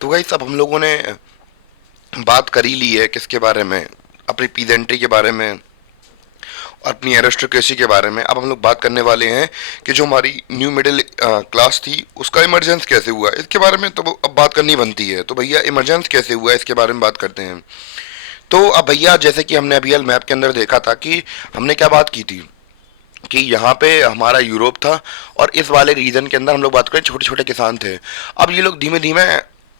तो गाइस अब हम लोगों ने बात कर ही ली है किसके बारे में, अपनी पीजेंट्री के बारे में और अपनी एरिस्टोक्रेसी के बारे में। अब हम लोग बात करने वाले हैं कि जो हमारी न्यू मिडिल क्लास थी उसका इमरजेंस कैसे हुआ, इसके बारे में तो अब बात करनी बनती है। तो भैया इमरजेंस कैसे हुआ इसके बारे में बात करते हैं। तो अब भैया जैसे कि हमने अभी मैप के अंदर देखा था कि हमने क्या बात की थी कि यहाँ पे हमारा यूरोप था और इस वाले रीजन के अंदर हम लोग बात करें छोटे छोटे किसान थे। अब ये लोग धीमे धीमे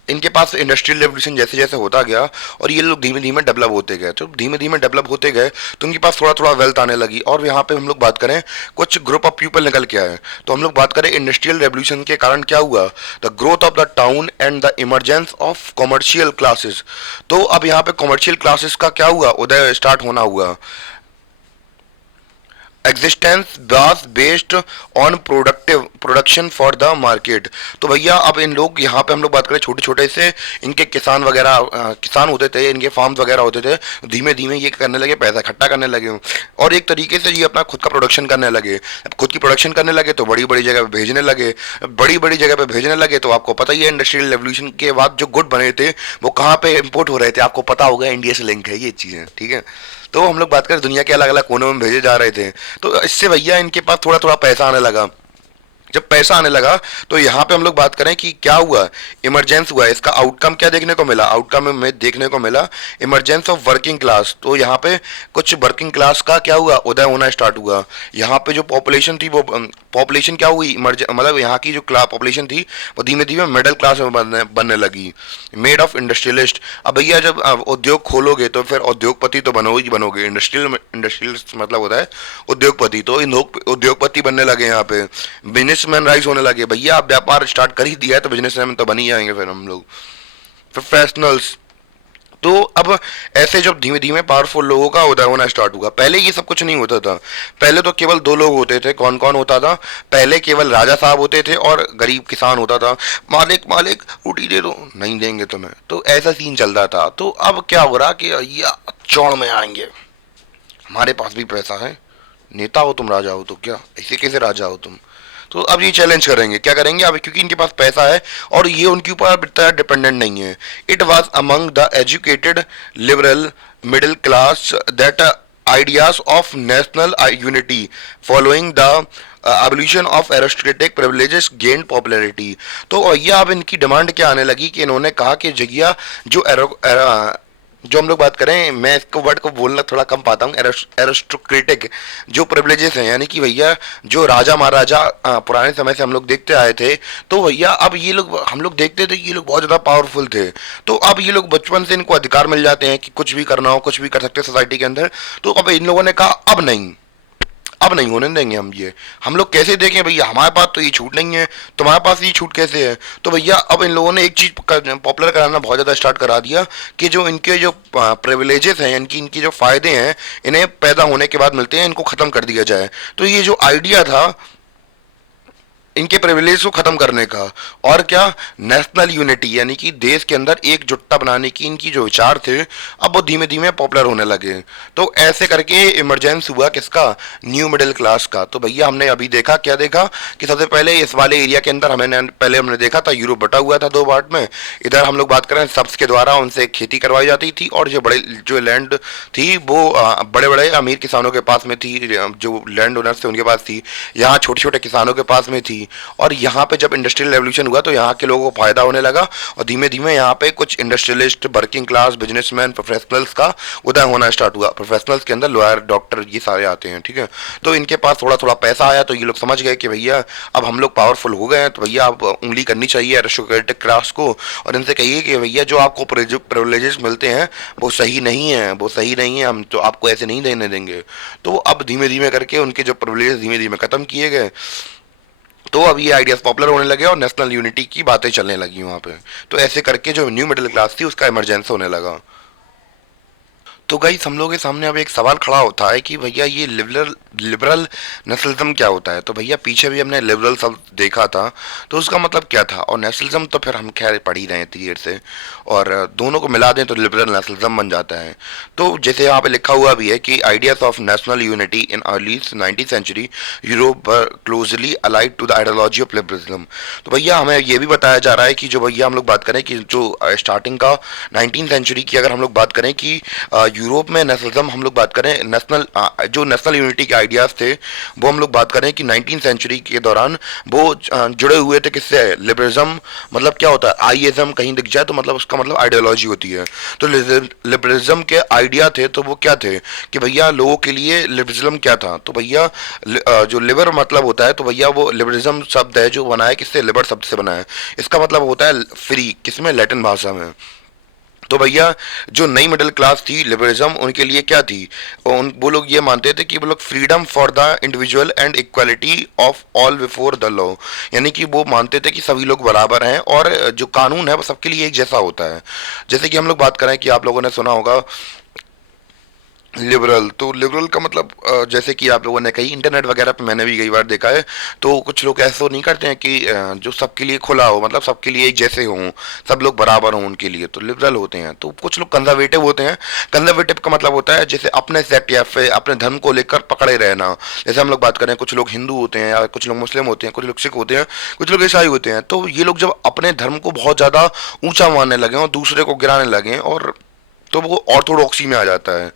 इनके पास इंडस्ट्रियल रेवोल्यूशन जैसे जैसे होता गया और ये लोग धीमे धीमे डेवलप होते गए, तो धीमे धीमे डेवलप होते गए तो उनके पास थोड़ा थोड़ा वेल्थ आने लगी। और यहाँ पे हम लोग बात करें कुछ ग्रुप ऑफ पीपल निकल के आए। तो हम लोग बात करें इंडस्ट्रियल रेवोल्यूशन के कारण क्या हुआ, the growth of the town and the emergence of commercial classes. तो अब यहाँ पे कॉमर्शियल क्लासेस का क्या हुआ, उदय स्टार्ट होना हुआ। Existence was based on production for the market. तो भैया अब इन लोग यहाँ पे हम लोग बात करें छोटे छोटे से इनके किसान वगैरह किसान होते थे, इनके फार्म्स वगैरह होते थे। धीमे धीमे ये करने लगे, पैसा इकट्ठा करने लगे और एक तरीके से ये अपना खुद का प्रोडक्शन करने लगे। अब खुद की प्रोडक्शन करने लगे तो बड़ी बड़ी जगह पे भेजने लगे। बड़ी बड़ी जगह पे भेजने लगे तो आपको पता ही है इंडस्ट्रियल रेवोल्यूशन के बाद जो गुड बने थे वो कहाँ पे इम्पोर्ट हो रहे थे, आपको पता होगा, इंडिया से लिंक है ये चीज़ें, ठीक है। तो हम लोग बात करें दुनिया के अलग अलग कोनों में भेजे जा रहे थे। तो इससे भैया इनके पास थोड़ा थोड़ा पैसा आने लगा। जब पैसा आने लगा तो यहाँ पे हम लोग बात करें कि क्या हुआ, इमरजेंस हुआ। इसका आउटकम क्या देखने को मिला, आउटकम में देखने को मिला इमरजेंस ऑफ वर्किंग क्लास। तो यहाँ पे कुछ वर्किंग क्लास का क्या हुआ, उदय होना स्टार्ट हुआ। यहाँ पे जो पॉपुलेशन थी वो पॉपुलेशन क्या हुई, मतलब यहाँ की जो पॉपुलेशन थी वो धीमे धीमे मिडिल क्लास में बनने लगी, मेड ऑफ इंडस्ट्रियलिस्ट। अब भैया जब उद्योग खोलोगे तो फिर उद्योगपति तो बनोगे ही बनोगे। इंडस्ट्रियलिस्ट मतलब होता है उद्योगपति। तो इन उद्योगपति बनने लगे यहाँ पे, बिजनेसमैन राइज होने लगे। भैया आप व्यापार स्टार्ट कर ही दिया है तो बिजनेसमैन तो बन ही जाएंगे फिर हम लोग, प्रोफेशनल्स। तो अब ऐसे जब धीमे धीमे पावरफुल लोगों का उदय होना स्टार्ट हुआ। पहले ये सब कुछ नहीं होता था। पहले तो केवल दो लोग होते थे। कौन कौन होता था, पहले केवल राजा साहब होते थे और गरीब किसान होता था। मालिक मालिक रोटी दे दो, नहीं देंगे तुम्हें, तो ऐसा सीन चलता था। तो अब क्या हो रहा कि ये चौड़ में आएंगे, हमारे पास भी पैसा है, नेता हो तुम, राजा हो तो क्या, ऐसे कैसे राजा हो तुम। तो अब ये चैलेंज करेंगे, क्या करेंगे अब, क्योंकि इनके पास पैसा है और ये उनके ऊपर अब इतना डिपेंडेंट नहीं है। It was among the educated liberal middle class that ideas of national unity following the abolition of aristocratic privileges gained popularity। तो भैया अब इनकी डिमांड क्या आने लगी कि इन्होंने कहा कि जगिया जो जो हम लोग बात करें, मैं इसको वर्ड को बोलना थोड़ा कम पाता हूँ, एरिस्टोक्रेटिक जो प्रिविलेजेस हैं, यानी कि भैया जो राजा महाराजा पुराने समय से हम लोग देखते आए थे। तो भैया अब ये लोग, हम लोग देखते थे कि ये लोग बहुत ज़्यादा पावरफुल थे। तो अब ये लोग बचपन से इनको अधिकार मिल जाते हैं कि कुछ भी करना हो, कुछ भी कर सकते हैं सोसाइटी के अंदर। तो अब इन लोगों ने कहा अब नहीं, अब नहीं होने देंगे हम ये। हम लोग कैसे देखें भैया, हमारे पास तो ये छूट नहीं है, तुम्हारे पास ये छूट कैसे है। तो भैया अब इन लोगों ने एक चीज़ पॉपुलर कराना बहुत ज़्यादा स्टार्ट करा दिया कि जो इनके जो प्रिविलेजेस हैं, इनकी इनकी जो फ़ायदे हैं, इन्हें पैदा होने के बाद मिलते हैं, इनको ख़त्म कर दिया जाए। तो ये जो आइडिया था इनके प्रिविलेज को खत्म करने का, और क्या, नेशनल यूनिटी, यानी कि देश के अंदर एकजुटता बनाने की इनकी जो विचार थे अब वो धीमे धीमे पॉपुलर होने लगे। तो ऐसे करके इमरजेंस हुआ किसका, न्यू मिडिल क्लास का। तो भैया हमने अभी देखा, क्या देखा कि सबसे पहले इस वाले एरिया के अंदर हमने देखा था यूरोप बटा हुआ था दो पार्ट में। इधर हम लोग बात करें सब्स के द्वारा उनसे खेती करवाई जाती थी और जो लैंड थी वो बड़े बड़े अमीर किसानों के पास में थी, जो लैंड ओनर्स थे उनके पास थी। यहाँ छोटे छोटे किसानों के पास में थी। और यहाँ पे जब इंडस्ट्रियल रेवोल्यूशन हुआ तो यहाँ के लोगों को फायदा होने लगा और धीमे धीमे यहाँ पे कुछ industrialist, working class, businessman, professionals का उदय होना स्टार्ट हुआ। प्रोफेशनल्स के अंदर लॉयर, डॉक्टर, ये सारे आते हैं, ठीक है। तो इनके पास थोड़ा थोड़ा पैसा आया तो ये लोग समझ गए कि भैया अब हम लोग पावरफुल हो गए हैं, तो भैया अब उंगली करनी चाहिए एरिस्टोक्रेटिक क्लास को और इनसे कहिए कि भैया जो आपको प्रिविलेजेस मिलते हैं वो सही नहीं है, वो सही नहीं है, हम तो आपको ऐसे नहीं देने देंगे। तो अब धीमे धीमे करके उनके जो प्रिविलेजेस धीमे धीमे खत्म किए गए। तो अब ये आइडियाज पॉपुलर होने लगे और नेशनल यूनिटी की बातें चलने लगी वहाँ पे। तो ऐसे करके जो न्यू मिडिल क्लास थी उसका इमरजेंस होने लगा। तो गाइस हम लोगों के सामने अब एक सवाल खड़ा होता है कि भैया ये लिबरल लिबरल नेशनलिज्म क्या होता है। तो भैया पीछे भी हमने लिबरल शब्द देखा था, तो उसका मतलब क्या था, और नेशनलिज्म तो फिर हम खैर पढ़ ही रहे हैं इतनी देर से, और दोनों को मिला दें तो लिबरल नेशनलिज्म बन जाता है। तो जैसे यहाँ पे लिखा हुआ भी है कि ideas of national unity in early 19th century Europe were closely allied to the ideology of liberalism. तो भैया हमें ये भी बताया जा रहा है कि जो भैया हम लोग बात करें कि जो स्टार्टिंग का 19th सेंचुरी की अगर हम लोग बात करें कि यूरोप में नेशनलिज्म हम लोग बात करें, नेशनल जो नेशनल यूनिटी के आइडियाज थे वो हम लोग बात करें कि 19th सेंचुरी के दौरान वो जुड़े हुए थे किससे, लिबरलिज्म। मतलब क्या होता है, आईएसएम कहीं दिख जाए तो मतलब उसका मतलब आइडियोलॉजी होती है। तो लिबरलिज्म के आइडिया थे तो वो क्या थे कि भैया लोगों के लिए लिबरलिज्म क्या था। तो भैया जो लिबर मतलब होता है, तो भैया वो लिबरलिज्म शब्द है जो बना है किससे, लिबर शब्द से बना है। इसका मतलब होता है फ्री, किसमें, लैटिन भाषा में। तो भैया जो नई मिडिल क्लास थी, लिबरलिज्म उनके लिए क्या थी, वो लोग ये मानते थे कि वो लोग freedom for the individual and equality of all before the law. यानी कि वो मानते थे कि सभी लोग बराबर हैं और जो कानून है वो सबके लिए एक जैसा होता है। जैसे कि हम लोग बात करें कि आप लोगों ने सुना होगा लिबरल, तो लिबरल का मतलब जैसे कि आप लोगों ने कही, इंटरनेट वगैरह पे मैंने भी कई बार देखा है, तो कुछ लोग ऐसा नहीं करते हैं कि जो सबके लिए खुला हो, मतलब सबके लिए एक जैसे हों, सब लोग बराबर हों उनके लिए, तो लिबरल होते हैं। तो कुछ लोग कंजर्वेटिव होते हैं। कंजर्वेटिव का मतलब होता है जैसे अपने सेक्ट या फिर अपने धर्म को लेकर पकड़े रहना। जैसे हम लोग बात करें, कुछ लोग हिंदू होते हैं या कुछ लोग मुस्लिम होते हैं, कुछ लोग सिख होते हैं, कुछ लोग ईसाई होते हैं। तो ये लोग जब अपने धर्म को बहुत ज़्यादा ऊंचा मानने लगे और दूसरे को गिराने लगे, और तो वो ऑर्थोडॉक्सी में आ जाता है,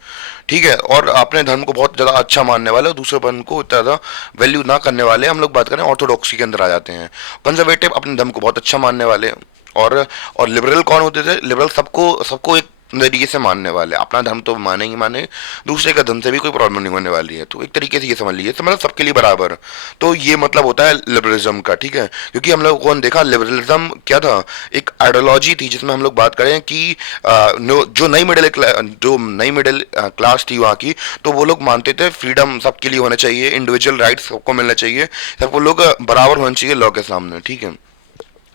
ठीक है। और अपने धर्म को बहुत ज़्यादा अच्छा मानने वाले और दूसरे धर्म को इतना ज़्यादा वैल्यू ना करने वाले हम लोग बात करें ऑर्थोडॉक्सी के अंदर आ जाते हैं। कंजर्वेटिव अपने धर्म को बहुत अच्छा मानने वाले, और लिबरल कौन होते थे, लिबरल सबको सबको एक नजरिए से मानने वाले, अपना धर्म तो माने ही माने, दूसरे का धर्म से भी कोई प्रॉब्लम नहीं होने वाली है। तो एक तरीके से ये समझ लीजिए, तो मतलब सबके लिए बराबर। तो ये मतलब होता है लिबरलिज्म का, ठीक है। क्योंकि हम लोगों को देखा लिबरलिज्म क्या था, एक आइडियोलॉजी थी जिसमें हम लोग बात करें कि जो नई मिडिल क्लास थी वहाँ की, तो वो लोग मानते थे फ्रीडम सबके लिए होना चाहिए, इंडिविजुअल राइट्स सबको मिलना चाहिए, सबको लोग बराबर होना चाहिए लॉ के सामने, ठीक है।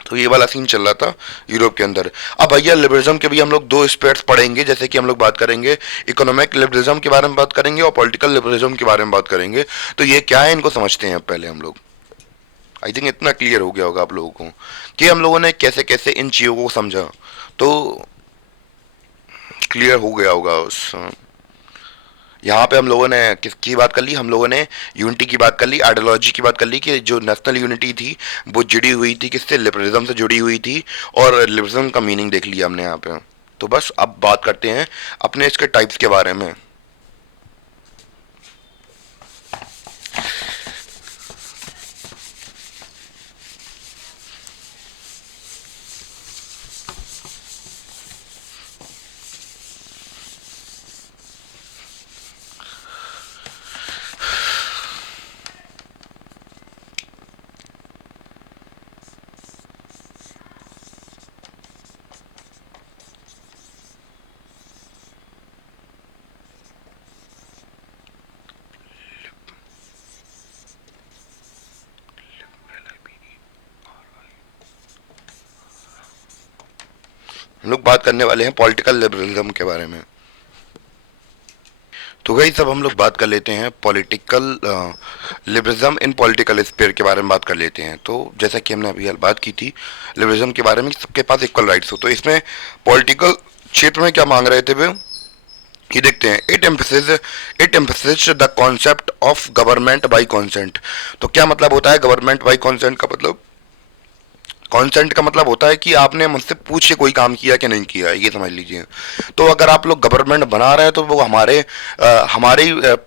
तो ये वाला सीन चल रहा था यूरोप के अंदर। अब भैया लिबरलिज्म के भी हम लोग दो एस्पेक्ट्स पढ़ेंगे, जैसे कि हम लोग बात करेंगे इकोनॉमिक लिबरलिज्म के बारे में बात करेंगे और पॉलिटिकल लिबरलिज्म के बारे में बात करेंगे। तो ये क्या है इनको समझते हैं पहले हम लोग। आई थिंक इतना क्लियर हो गया होगा आप लोगों को कि हम लोगों ने कैसे कैसे इन चीज़ों को समझा, तो क्लियर हो गया होगा उस यहाँ पे हम लोगों ने किसकी बात कर ली, हम लोगों ने यूनिटी की बात कर ली, आइडियोलॉजी की बात कर ली कि जो नेशनल यूनिटी थी वो जुड़ी हुई थी किससे, लिबरलिज्म से जुड़ी हुई थी, और लिबरलिज्म का मीनिंग देख लिया हमने यहाँ पे। तो बस अब बात करते हैं अपने इसके टाइप्स के बारे में। हम लोग बात करने वाले हैं पॉलिटिकल लिबरलिज्म के बारे में। तो गई सब हम लोग बात कर लेते हैं पॉलिटिकल लिबरलिज्म इन पॉलिटिकल स्फीयर के बारे में बात कर लेते हैं। तो जैसा कि हमने अभी हाल बात की थी लिबरलिज्म के बारे में, सबके पास इक्वल राइट्स हो, तो इसमें पॉलिटिकल क्षेत्र में क्या मांग रहे थे वे, ये देखते हैं। It emphasis the concept of government by consent. तो क्या मतलब होता है गवर्नमेंट बाई कॉन्सेंट का मतलब, कॉन्सेंट का मतलब होता है कि आपने मुझसे पूछ के कोई काम किया कि नहीं किया, ये समझ लीजिए। तो अगर आप लोग गवर्नमेंट बना रहे हैं तो वो हमारे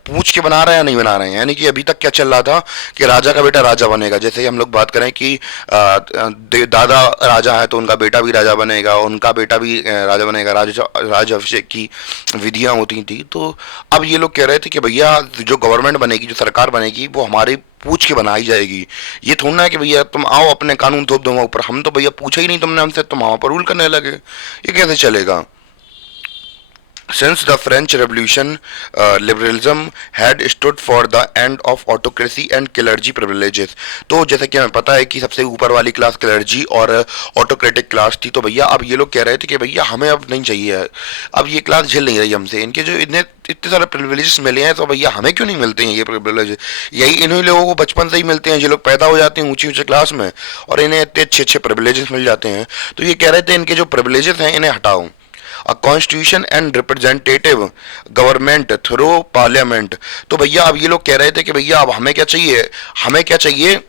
पूछ के बना रहे हैं या नहीं बना रहे हैं। यानी कि अभी तक क्या चल रहा था कि राजा का बेटा राजा बनेगा, जैसे हम लोग बात करें कि दादा राजा है तो उनका बेटा भी राजा बनेगा, उनका बेटा भी राजा बनेगा, राज अभिषेक की विधियां होती थी। तो अब ये लोग कह रहे थे कि भैया जो गवर्नमेंट बनेगी, जो सरकार बनेगी, वो हमारे पूछ के बनाई जाएगी। ये थोड़ा ना है कि भैया तुम आओ अपने कानून थोप दो ऊपर, हम तो भैया पूछा ही नहीं तुमने हमसे, तुम वहां पर रूल करने लगे, ये कैसे चलेगा। Since the French Revolution, liberalism had stood for the end of autocracy and clergy privileges. तो जैसे कि हमें पता है कि सबसे ऊपर वाली क्लास क्लर्जी और ऑटोक्रेटिक क्लास थी, तो भैया अब ये लोग कह रहे थे कि भैया हमें अब नहीं चाहिए है, अब ये क्लास झेल नहीं रही हमसे, इनके जो इतने इतने सारे प्रिविलेजेस मिले हैं तो भैया हमें क्यों नहीं मिलते हैं ये प्रिविलेज। यही इन्हीं लोगों को बचपन से ही मिलते हैं, जो लोग पैदा हो जाते हैं ऊंची ऊंची क्लास में और इन्हें इतने अच्छे अच्छे प्रिविलेजेस मिल जाते हैं। तो ये कह रहे थे इनके जो प्रिविलेजेस हैं इन्हें हटाओ। A constitution and representative government through parliament. तो भैया अब ये लोग कह रहे थे कि भैया अब हमें क्या चाहिए, हमें क्या चाहिए,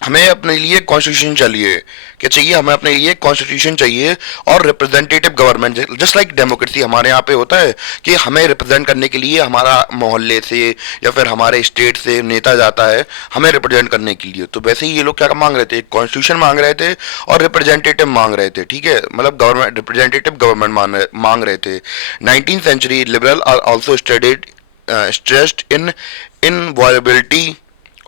हमें अपने लिए कॉन्स्टिट्यूशन चाहिए, क्या चाहिए, हमें अपने लिए कॉन्स्टिट्यूशन चाहिए और representative government. Just like democracy हमारे यहाँ पे होता है कि हमें रिप्रेजेंट करने के लिए हमारा मोहल्ले से या फिर हमारे स्टेट से नेता जाता है हमें रिप्रेजेंट करने के लिए। तो वैसे ही ये लोग क्या मांग रहे थे, कॉन्स्टिट्यूशन मांग रहे थे और रिप्रेजेंटेटिव मांग रहे थे, ठीक है, मतलब गवर्नमेंट रिप्रेजेंटेटिव गवर्नमेंट मांग रहे थे। 19th century liberal are also studied stressed in inviolability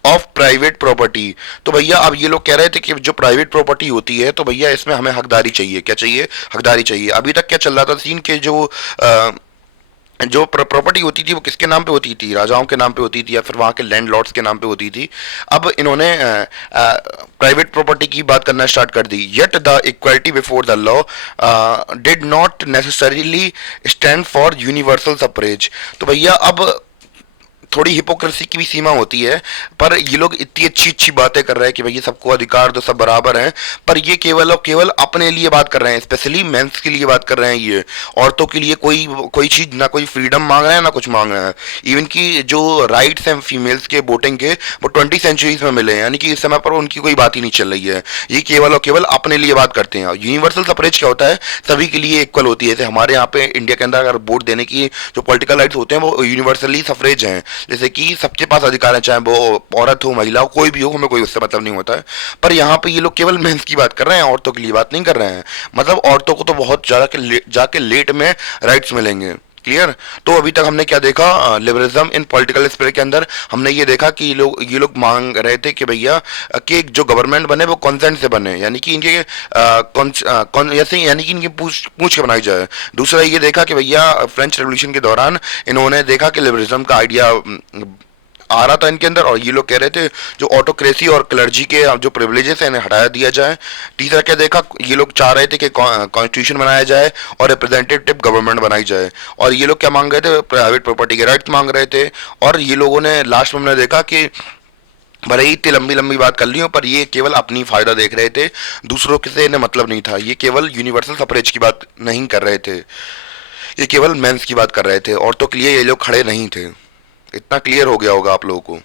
of private property. तो भैया अब ये लोग कह रहे थे कि जो प्राइवेट प्रॉपर्टी होती है तो भैया इसमें हमें हकदारी चाहिए, क्या चाहिए, हकदारी चाहिए। अभी तक क्या चल रहा था सीन के जो प्रॉपर्टी होती थी वो किसके नाम पे होती थी, राजाओं के नाम पे होती थी या फिर वहाँ के लैंड लॉर्ड्स के नाम पे होती थी। अब इन्होंने प्राइवेट प्रॉपर्टी की बात करना स्टार्ट कर दी। Yet the equality before the law did not necessarily stand for universal suffrage. तो भैया अब थोड़ी हिपोक्रेसी की भी सीमा होती है, पर ये लोग इतनी अच्छी अच्छी बातें कर रहे हैं कि भैया सबको अधिकार दो, सब बराबर हैं, पर ये केवल और केवल अपने लिए बात कर रहे हैं, स्पेशली मेंस के लिए बात कर रहे हैं। ये औरतों के लिए कोई कोई चीज़ ना, कोई फ्रीडम मांग रहे हैं ना कुछ मांग रहे हैं। इवन की जो राइट्स हैं फीमेल्स के वोटिंग के वो 20 सेंचुरीज में मिले हैं, यानी कि इस समय पर उनकी कोई बात ही नहीं चल रही है। ये केवल और केवल अपने लिए बात करते हैं। यूनिवर्सल सफरेज क्या होता है, सभी के लिए इक्वल होती है। जैसे हमारे यहाँ पे इंडिया के अंदर अगर वोट देने की जो पॉलिटिकल राइट्स होते हैं वो यूनिवर्सली सफरेज हैं, जैसे कि सबके पास अधिकार है, चाहे वो औरत हो महिला हो कोई भी हो, हमें कोई उससे मतलब नहीं होता है। पर यहाँ पे ये लोग केवल मेंस की बात कर रहे हैं, औरतों के लिए बात नहीं कर रहे हैं। मतलब औरतों को तो बहुत जाके लेट में राइट्स मिलेंगे। क्लियर। तो अभी तक हमने क्या देखा, लिबरलिज्म इन पॉलिटिकल स्फीयर के अंदर हमने ये देखा कि ये लोग मांग रहे थे कि भैया कि जो गवर्नमेंट बने वो कॉन्सेंट से बने, यानी कि इनके ऐसे यानी कि इनकी पूछ पूछ के बनाई जाए। दूसरा ये देखा कि भैया फ्रेंच रेवोल्यूशन के दौरान इन्होंने देखा कि लिबरलिज्म का आइडिया आ रहा था इनके अंदर और ये लोग कह रहे थे जो ऑटोक्रेसी और क्लर्जी के जो प्रिविलेजेस हैं इन्हें हटाया दिया जाए। तीसरा क्या देखा, ये लोग चाह रहे थे कि कॉन्स्टिट्यूशन बनाया जाए और रिप्रेजेंटेटिव गवर्नमेंट बनाई जाए। और ये लोग क्या मांग रहे थे, प्राइवेट प्रॉपर्टी के राइट्स मांग रहे थे। और ये लोगों ने लास्ट में हमने देखा कि भले ही इतनी लंबी लंबी बात कर ली हो पर ये केवल अपनी फायदा देख रहे थे, दूसरों के से इन्हें मतलब नहीं था। ये केवल यूनिवर्सल सफरेज की बात नहीं कर रहे थे, ये केवल मेंस की बात कर रहे थे, औरतों के लिए ये लोग खड़े नहीं थे। इतना क्लियर हो गया होगा आप लोगों को।